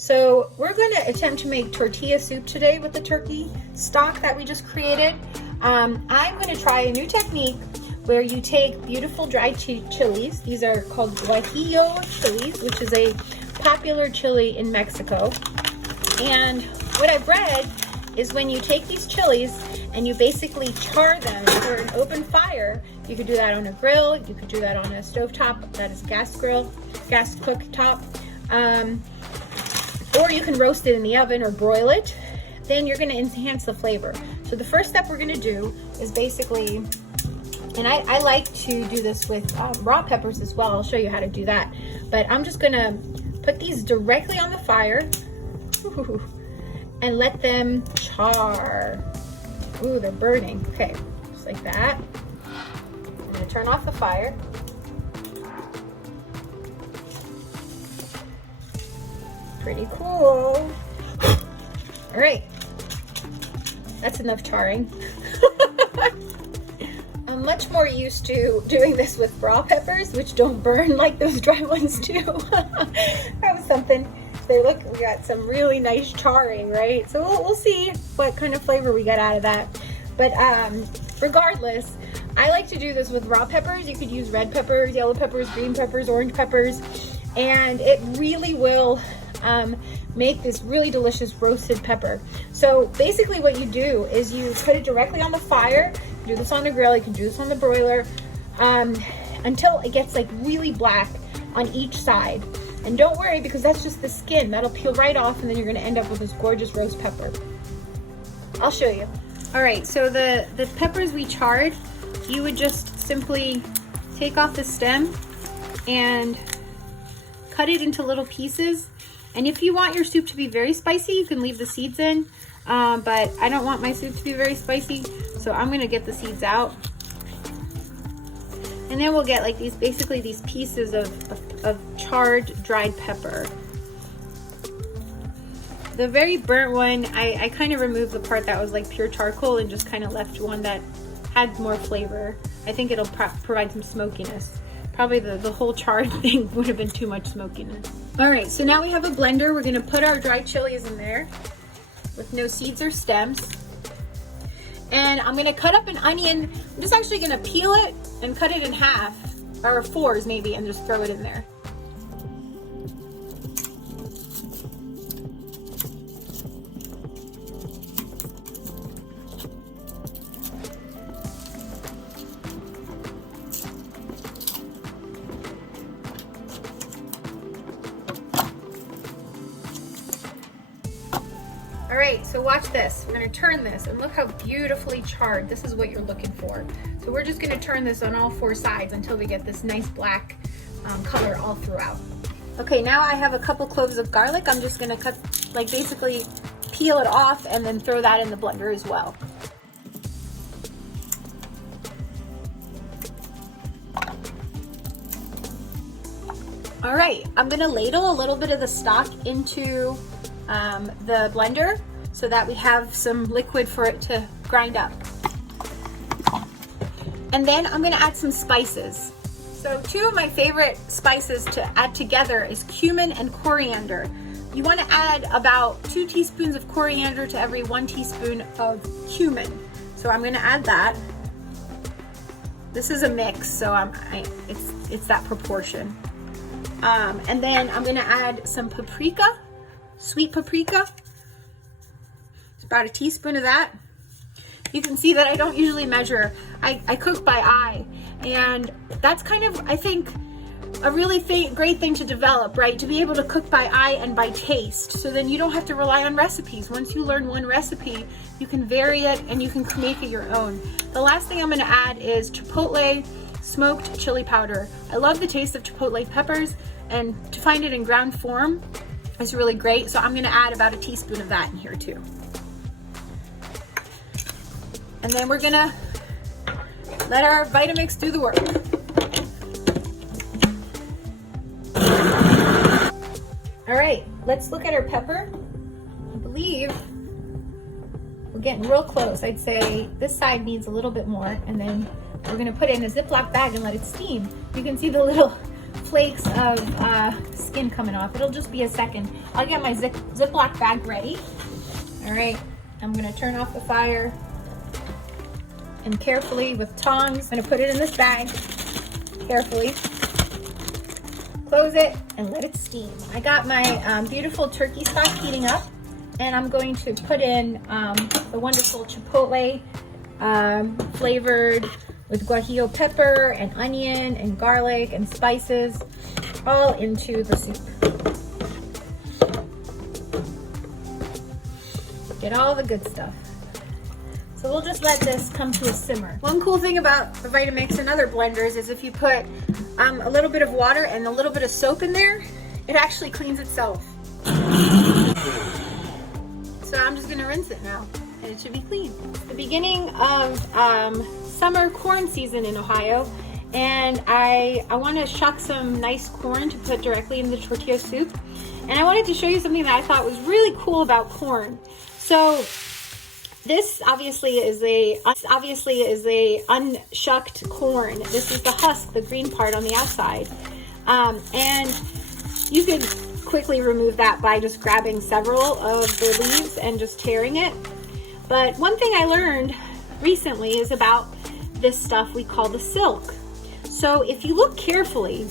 So we're going to attempt to make tortilla soup today with the turkey stock that we just created. I'm going to try a new technique where you take beautiful dried chilies. These are called guajillo chilies, which is a popular chili in Mexico. And what I've read is when you take these chilies and you basically char them over an open fire. You could do that on a grill, you could do that on a stovetop, that is gas cooktop. Or you can roast it in the oven or broil it. Then you're gonna enhance the flavor. So the first step we're gonna do is basically, and I like to do this with raw peppers as well. I'll show you how to do that. But I'm just gonna put these directly on the fire and let them char. Ooh, they're burning. Okay, just like that. I'm gonna turn off the fire. Pretty cool. All right, that's enough charring. I'm much more used to doing this with raw peppers, which don't burn like those dry ones do. That was something. So look, we got some really nice charring, right? So we'll see what kind of flavor we get out of that. But regardless, I like to do this with raw peppers. You could use red peppers, yellow peppers, green peppers, orange peppers, and it really will make this really delicious roasted pepper. So basically what you do is you put it directly on the fire. You do this on the grill, you can do this on the broiler, until it gets like really black on each side. And don't worry, because that's just the skin. That'll peel right off, and then you're gonna end up with this gorgeous roast pepper. I'll show you. All right, so the peppers we charred, you would just simply take off the stem and cut it into little pieces. And if you want your soup to be very spicy, you can leave the seeds in, but I don't want my soup to be very spicy, so I'm gonna get the seeds out. And then we'll get like these, basically these pieces of charred dried pepper. The very burnt one, I kind of removed the part that was like pure charcoal and just kind of left one that had more flavor. I think it'll provide some smokiness. Probably the whole charred thing would have been too much smokiness. All right, so now we have a blender. We're gonna put our dried chilies in there with no seeds or stems. And I'm gonna cut up an onion. I'm just actually gonna peel it and cut it in half, or fours maybe, and just throw it in there. All right, so watch this. We're gonna turn this, and look how beautifully charred. This is what you're looking for. So we're just gonna turn this on all four sides until we get this nice black color all throughout. Okay, now I have a couple cloves of garlic. I'm just gonna cut, like basically peel it off and then throw that in the blender as well. All right, I'm gonna ladle a little bit of the stock into the blender so that we have some liquid for it to grind up. And then I'm gonna add some spices. So two of my favorite spices to add together is cumin and coriander. You wanna add about 2 teaspoons of coriander to every 1 teaspoon of cumin. So I'm gonna add that. This is a mix, so it's that proportion. And then I'm gonna add some paprika, sweet paprika. It's about a teaspoon of that. You can see that I don't usually measure. I cook by eye, and that's kind of, I think, a really great thing to develop, right? To be able to cook by eye and by taste. So then you don't have to rely on recipes. Once you learn one recipe, you can vary it and you can make it your own. The last thing I'm gonna add is chipotle smoked chili powder. I love the taste of chipotle peppers, and to find it in ground form is really great. So I'm gonna add about a teaspoon of that in here too. And then we're gonna let our Vitamix do the work. All right, let's look at our pepper. I believe we're getting real close. I'd say this side needs a little bit more, and then we're gonna put it in a Ziploc bag and let it steam. You can see the little flakes of skin coming off. It'll just be a second. I'll get my Ziploc bag ready. All right, I'm gonna turn off the fire and carefully with tongs, I'm gonna put it in this bag, carefully. Close it and let it steam. I got my beautiful turkey stock heating up, and I'm going to put in the wonderful chipotle flavored with guajillo pepper and onion and garlic and spices all into the soup. Get all the good stuff. So we'll just let this come to a simmer. One cool thing about the Vitamix and other blenders is if you put a little bit of water and a little bit of soap in there, it actually cleans itself. So I'm just gonna rinse it now, and it should be clean. The beginning of summer corn season in Ohio, and I want to shuck some nice corn to put directly in the tortilla soup. And I wanted to show you something that I thought was really cool about corn. So this obviously is a unshucked corn. This is the husk, the green part on the outside, and you could quickly remove that by just grabbing several of the leaves and just tearing it. But one thing I learned recently is about this stuff we call the silk. So if you look carefully,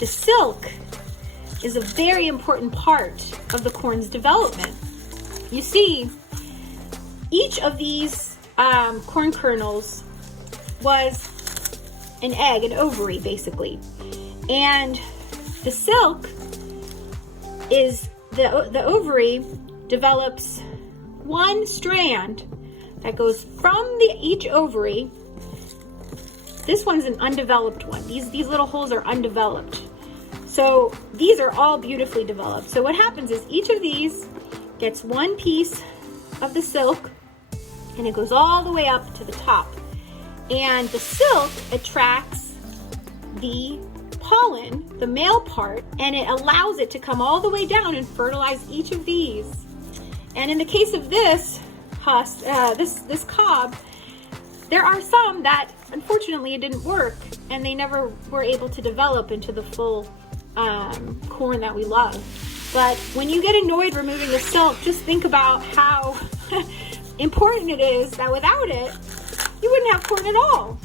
the silk is a very important part of the corn's development. You see, each of these corn kernels was an egg, an ovary basically. And the silk is, the ovary develops one strand that goes from each ovary. This one's an undeveloped one. These little holes are undeveloped. So these are all beautifully developed. So what happens is each of these gets one piece of the silk, and it goes all the way up to the top. And the silk attracts the pollen, the male part, and it allows it to come all the way down and fertilize each of these. And in the case of this husk, this cob, there are some that unfortunately it didn't work, and they never were able to develop into the full corn that we love. But when you get annoyed removing the silk, just think about how important it is that without it, you wouldn't have corn at all.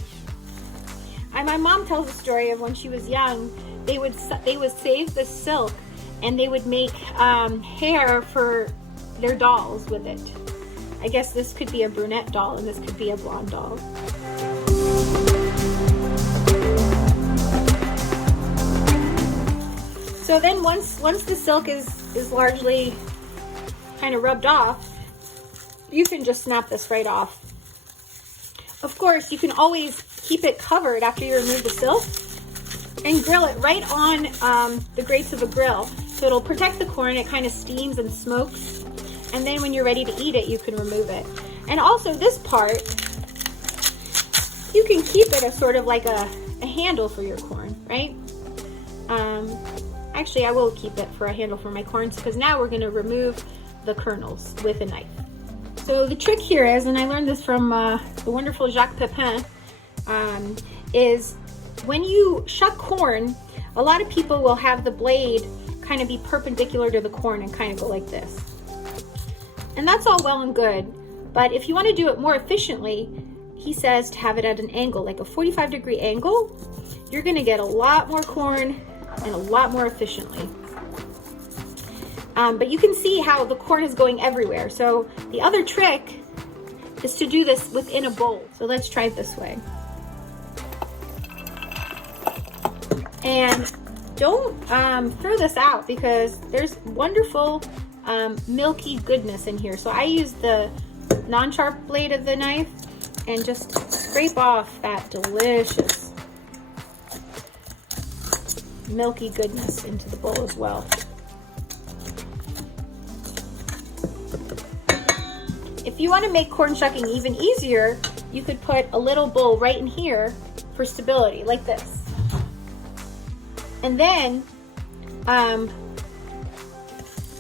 My mom tells a story of when she was young, they would save the silk, and they would make hair for their dolls with it. I guess this could be a brunette doll and this could be a blonde doll. So then once the silk is largely kind of rubbed off, you can just snap this right off. Of course, you can always keep it covered after you remove the silk and grill it right on the grates of a grill. So it'll protect the corn, it kind of steams and smokes. And then when you're ready to eat it, you can remove it. And also this part, you can keep it as sort of like a handle for your corn, right? Actually, I will keep it for a handle for my corns, because now we're gonna remove the kernels with a knife. So the trick here is, and I learned this from the wonderful Jacques Pepin, is when you shuck corn, a lot of people will have the blade kind of be perpendicular to the corn and kind of go like this. And that's all well and good, but if you want to do it more efficiently, he says to have it at an angle, like a 45-degree angle. You're going to get a lot more corn and a lot more efficiently. But you can see how the corn is going everywhere. So the other trick is to do this within a bowl. So let's try it this way. And don't throw this out, because there's wonderful milky goodness in here. So I use the non-sharp blade of the knife and just scrape off that delicious milky goodness into the bowl as well. If you want to make corn shucking even easier, you could put a little bowl right in here for stability, like this. And then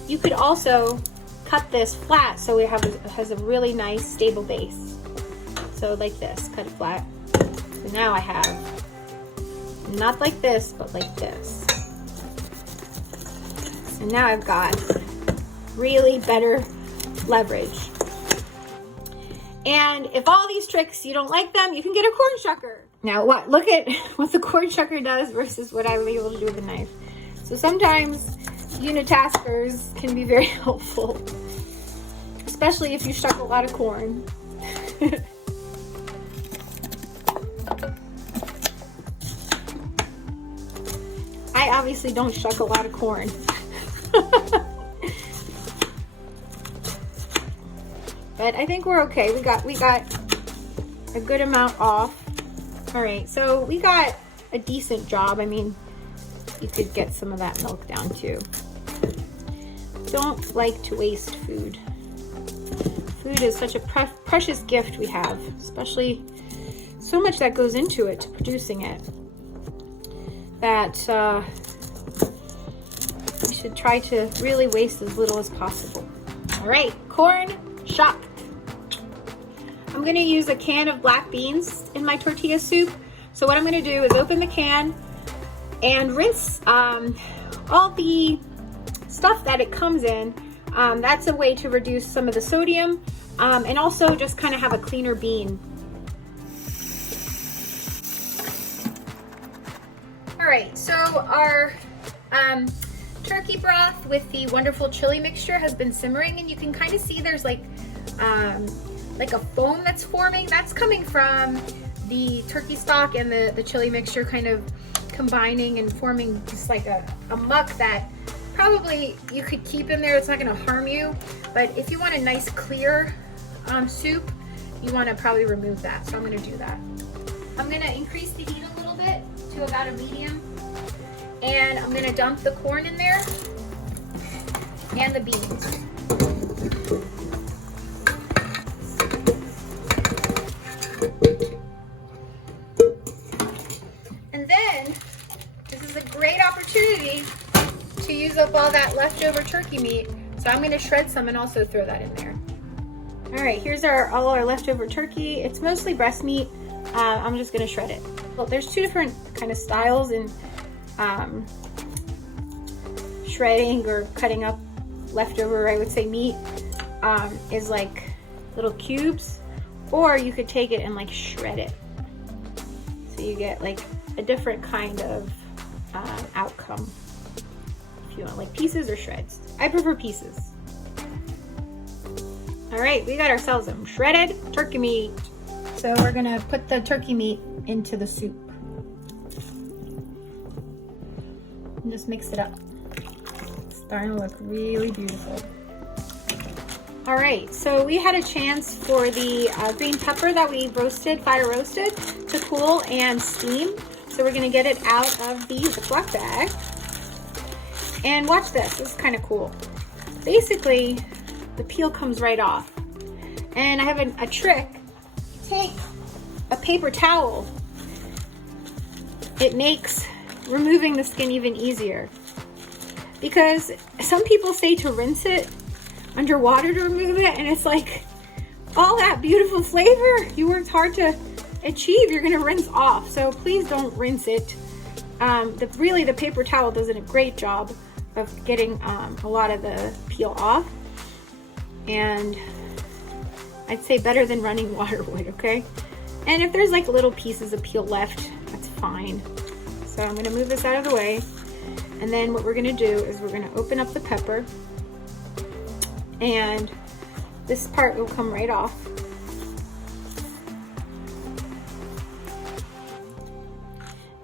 you could also cut this flat so it has a really nice stable base. So like this, cut it flat. So now I have Not like this, but like this. So now I've got really better leverage. And if all these tricks, you don't like them, you can get a corn shucker. Now look at what the corn shucker does versus what I'm able to do with a knife. So sometimes unitaskers can be very helpful, especially if you shuck a lot of corn. I obviously don't shuck a lot of corn. But I think we're okay. We got a good amount off. All right, so we got a decent job. I mean, you could get some of that milk down too. Don't like to waste food. Food is such a precious gift we have, especially so much that goes into it, to producing it, that we should try to really waste as little as possible. All right, corn shucked. I'm gonna use a can of black beans in my tortilla soup. So what I'm gonna do is open the can and rinse all the stuff that it comes in. That's a way to reduce some of the sodium and also just kind of have a cleaner bean. All right, so our turkey broth with the wonderful chili mixture has been simmering, and you can kind of see there's like a foam that's forming. That's coming from the turkey stock and the chili mixture kind of combining and forming just like a muck that probably you could keep in there. It's not going to harm you, but if you want a nice clear soup, you want to probably remove that. So I'm going to do that. I'm going to increase the heat a little bit to about a medium, and I'm going to dump the corn in there and the beans. And then this is a great opportunity to use up all that leftover turkey meat. So I'm going to shred some and also throw that in there. All right, here's all our leftover turkey. It's mostly breast meat. I'm just going to shred it. Well, there's two different kind of styles in shredding or cutting up leftover, I would say, meat. Is like little cubes, or you could take it and like shred it. So you get like a different kind of outcome. If you want like pieces or shreds. I prefer pieces. All right, we got ourselves some shredded turkey meat. So we're gonna put the turkey meat into the soup. And just mix it up. It's starting to look really beautiful. All right, so we had a chance for the green pepper that we roasted, fire roasted, to cool and steam. So we're gonna get it out of the Ziploc bag. And watch this, this is kind of cool. Basically, the peel comes right off. And I have a trick. Take a paper towel. It makes removing the skin even easier. Because some people say to rinse it underwater to remove it, and it's like all that beautiful flavor you worked hard to achieve, you're gonna rinse off. So please don't rinse it. Really the paper towel does a great job of getting a lot of the peel off, and I'd say better than running water would, okay? And if there's like little pieces of peel left, that's fine. So I'm gonna move this out of the way, and then what we're gonna do is we're gonna open up the pepper, and this part will come right off.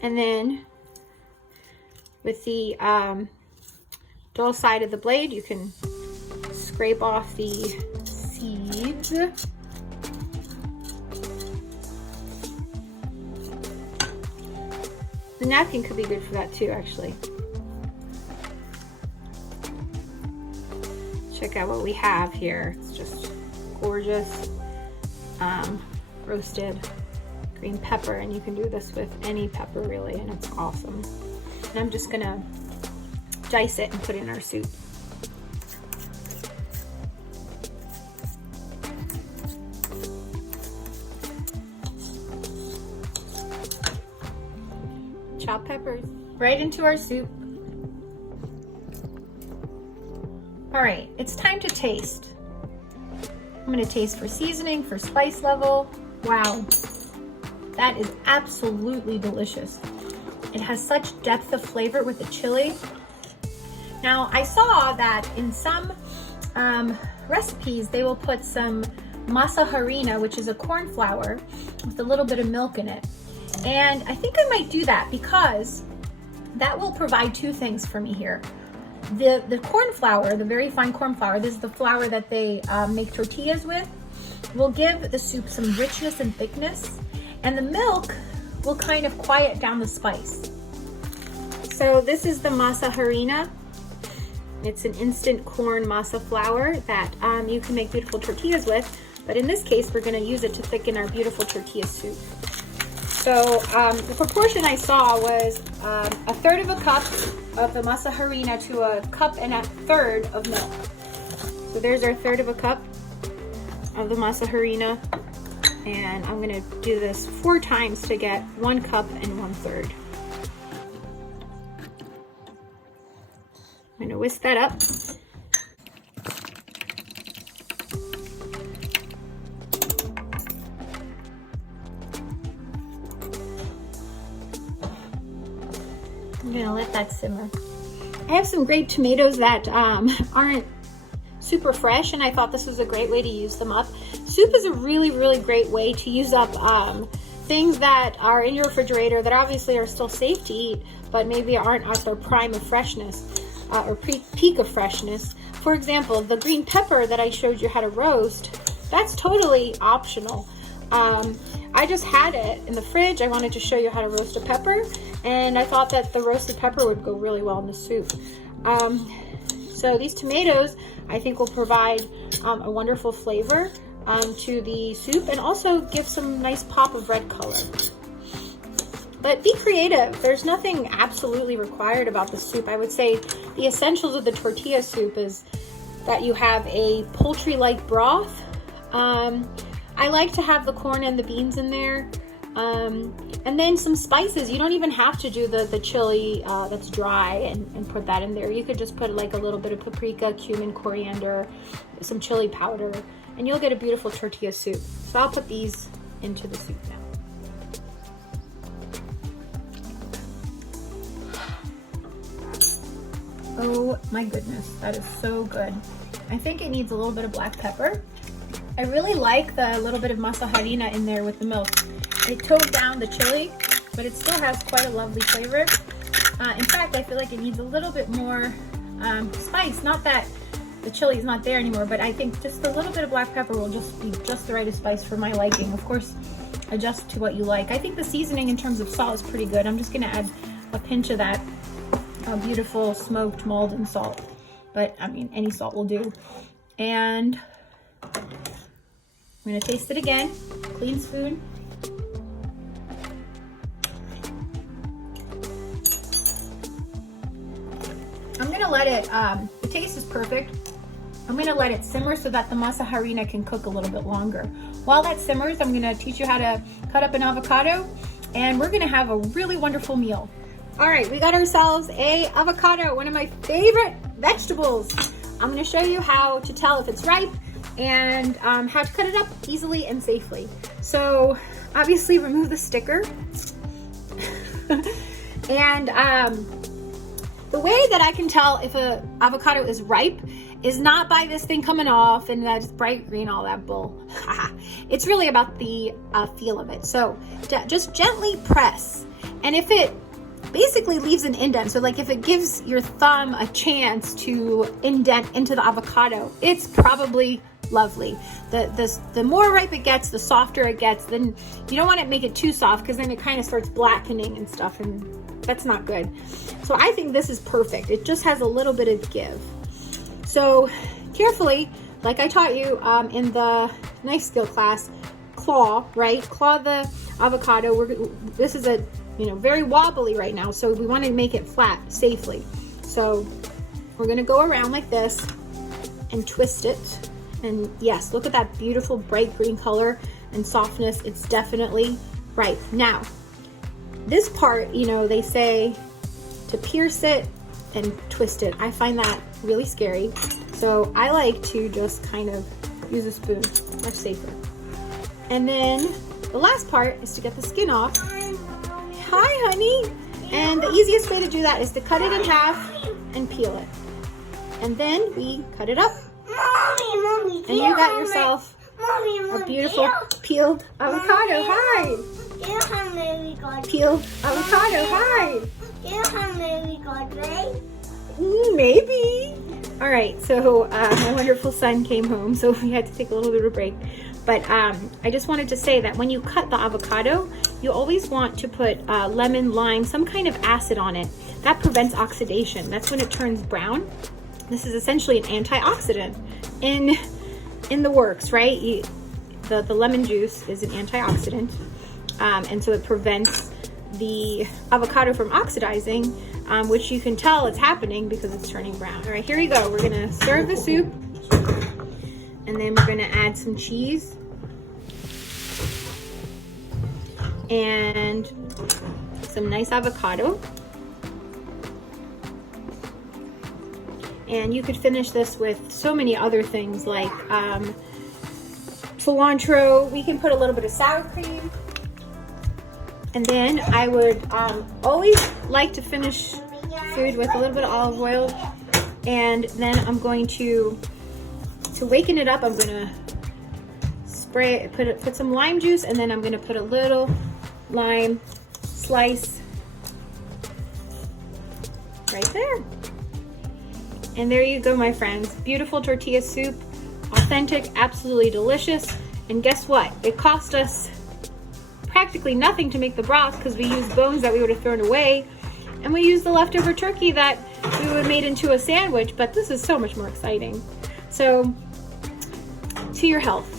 And then with the dull side of the blade, you can scrape off the seeds. The napkin could be good for that too, actually. Check out what we have here. It's just gorgeous roasted green pepper, and you can do this with any pepper really, and it's awesome. And I'm just gonna dice it and put it in our soup. Chop peppers right into our soup. All right, it's time to taste. I'm gonna taste for seasoning, for spice level. Wow, that is absolutely delicious. It has such depth of flavor with the chili. Now, I saw that in some recipes, they will put some masa harina, which is a corn flour with a little bit of milk in it. And I think I might do that because that will provide two things for me here. The corn flour, the very fine corn flour, this is the flour that they make tortillas with, will give the soup some richness and thickness, and the milk will kind of quiet down the spice. So this is the masa harina. It's an instant corn masa flour that you can make beautiful tortillas with, but in this case, we're gonna use it to thicken our beautiful tortilla soup. So the proportion I saw was 1/3 of a cup of the masa harina to 1.25 cups of milk. So there's our 1/3 of a cup of the masa harina, and I'm gonna do this 4 times to get 1 cup and 1/3. I'm gonna whisk that up. I'm gonna let that simmer. I have some great tomatoes that aren't super fresh, and I thought this was a great way to use them up. Soup is a really, really great way to use up things that are in your refrigerator that obviously are still safe to eat, but maybe aren't at their prime of freshness. Or peak of freshness. For example, the green pepper that I showed you how to roast, that's totally optional. I just had it in the fridge. I wanted to show you how to roast a pepper, and I thought that the roasted pepper would go really well in the soup. So these tomatoes, I think, will provide a wonderful flavor to the soup and also give some nice pop of red color. But be creative. There's nothing absolutely required about the soup. I would say the essentials of the tortilla soup is that you have a poultry-like broth. I like to have the corn and the beans in there. And then some spices. You don't even have to do the chili that's dry and put that in there. You could just put like a little bit of paprika, cumin, coriander, some chili powder, and you'll get a beautiful tortilla soup. So I'll put these into the soup now. Oh my goodness, that is so good. I think it needs a little bit of black pepper. I really like the little bit of masa harina in there with the milk. It toned down the chili, but it still has quite a lovely flavor. In fact, I feel like it needs a little bit more spice. Not that the chili is not there anymore, but I think just a little bit of black pepper will just be just the right spice for my liking. Of course, adjust to what you like. I think the seasoning in terms of salt is pretty good. I'm just gonna add a pinch of that beautiful smoked Maldon salt, but I mean any salt will do. And I'm gonna taste it again. Clean spoon. I'm gonna let it. The taste is perfect. I'm gonna let it simmer so that the masa harina can cook a little bit longer. While that simmers, I'm gonna teach you how to cut up an avocado, and we're gonna have a really wonderful meal. All right, we got ourselves a avocado, one of my favorite vegetables. I'm gonna show you how to tell if it's ripe and how to cut it up easily and safely. So obviously remove the sticker. And the way that I can tell if an avocado is ripe is not by this thing coming off and that's bright green, all that bull. It's really about the feel of it. So just gently press, and if it basically leaves an indent, so like if it gives your thumb a chance to indent into the avocado, it's probably lovely. The more ripe it gets, the softer it gets. Then you don't want to make it too soft because then it kind of starts blackening and stuff, and that's not good. So I think this is perfect. It just has a little bit of give. So carefully, like I taught you in the knife skill class, claw, right? Claw the avocado. This is a very wobbly right now, so we want to make it flat safely. So we're going to go around like this and twist it. And yes, look at that beautiful bright green color and softness. It's definitely ripe. Now, this part, you know, they say to pierce it and twist it. I find that really scary. So I like to just kind of use a spoon, much safer. And then the last part is to get the skin off. Hi, honey. And the easiest way to do that is to cut it in half and peel it. And then we cut it up. Mommy, and you got yourself a beautiful peeled avocado. Hi. Peeled avocado. Hi. Maybe. All right, so my wonderful son came home, so we had to take a little bit of a break. But I just wanted to say that when you cut the avocado, you always want to put lemon, lime, some kind of acid on it. That prevents oxidation. That's when it turns brown. This is essentially an antioxidant in the works, right? The lemon juice is an antioxidant, and so it prevents the avocado from oxidizing, which you can tell it's happening because it's turning brown. All right, here we go. We're gonna serve the soup, and then we're gonna add some cheese and some nice avocado. And you could finish this with so many other things like cilantro. We can put a little bit of sour cream. And then I would always like to finish food with a little bit of olive oil. And then I'm going to waken it up, I'm gonna spray, put some lime juice, and then I'm gonna put a little lime slice right there. And there you go, my friends. Beautiful tortilla soup, authentic, absolutely delicious. And guess what? It cost us practically nothing to make the broth because we used bones that we would have thrown away, and we used the leftover turkey that we would have made into a sandwich, but this is so much more exciting. So, to your health.